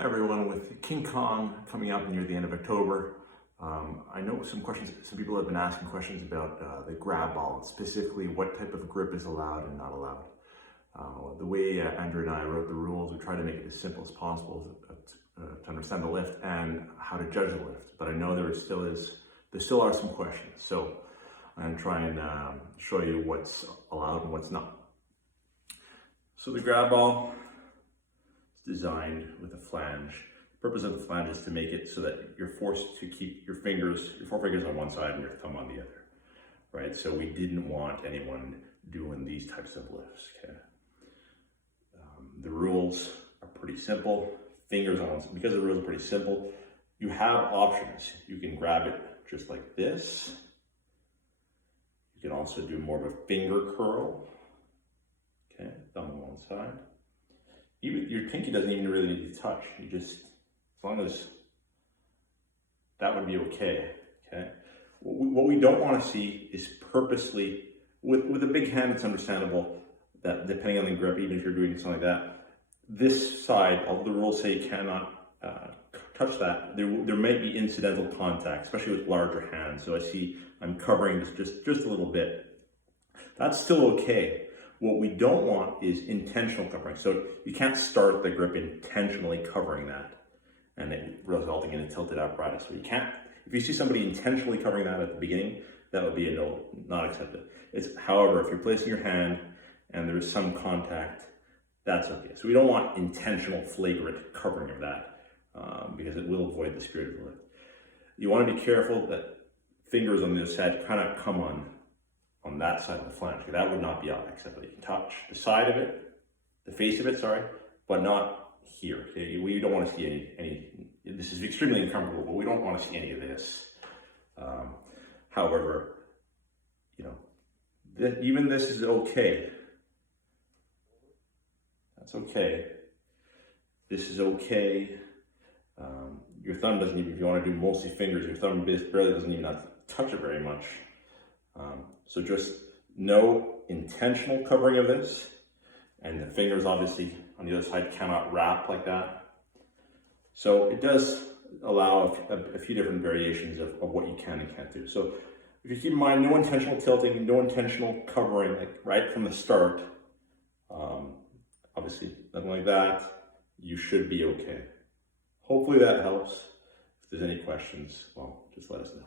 Hi everyone, with King Kong coming up near the end of October, I know some people have been asking questions about the grab ball, specifically what type of grip is allowed and not allowed. The way Andrew and I wrote the rules, we try to make it as simple as possible to understand the lift and how to judge the lift. But I know there still are some questions, so I'm going to try and show you what's allowed and what's not. So the grab ball is designed with a flange. The purpose of the flange is to make it so that you're forced to keep your four fingers on one side and your thumb on the other, right? So we didn't want anyone doing these types of lifts, okay? The rules are pretty simple. Because the rules are pretty simple, you have options. You can grab it just like this. You can also do more of a finger curl, okay? Thumb on one side. Even your pinky doesn't even really need to touch. You just, as long as that would be okay, okay? What we don't want to see is purposely, with a big hand, it's understandable that depending on the grip, even if you're doing something like that, this side, although the rules say you cannot touch that, there may be incidental contact, especially with larger hands. So I see I'm covering this just a little bit. That's still okay. What we don't want is intentional covering. So you can't start the grip intentionally covering that and it resulting in a tilted apparatus. So you can't, if you see somebody intentionally covering that at the beginning, that would be a no, not accepted. However, if you're placing your hand and there is some contact, that's okay. So we don't want intentional flagrant covering of that because it will avoid the spirit of the lift. You want to be careful that fingers on the other side kind of come on that side of the flange. That would not be acceptable. You can touch the side of it, the face of it, sorry, but not here. Okay? We don't want to see any, this is extremely uncomfortable, but we don't want to see any of this. However, you know, even this is okay. That's okay. This is okay. Your thumb doesn't even, if you want to do mostly fingers, your thumb barely doesn't even have to touch it very much. So just no intentional covering of this, and the fingers obviously on the other side cannot wrap like that. So it does allow a few different variations of what you can and can't do. So if you keep in mind, no intentional tilting, no intentional covering, like right from the start, obviously nothing like that, you should be okay. Hopefully that helps. If there's any questions, well, just let us know.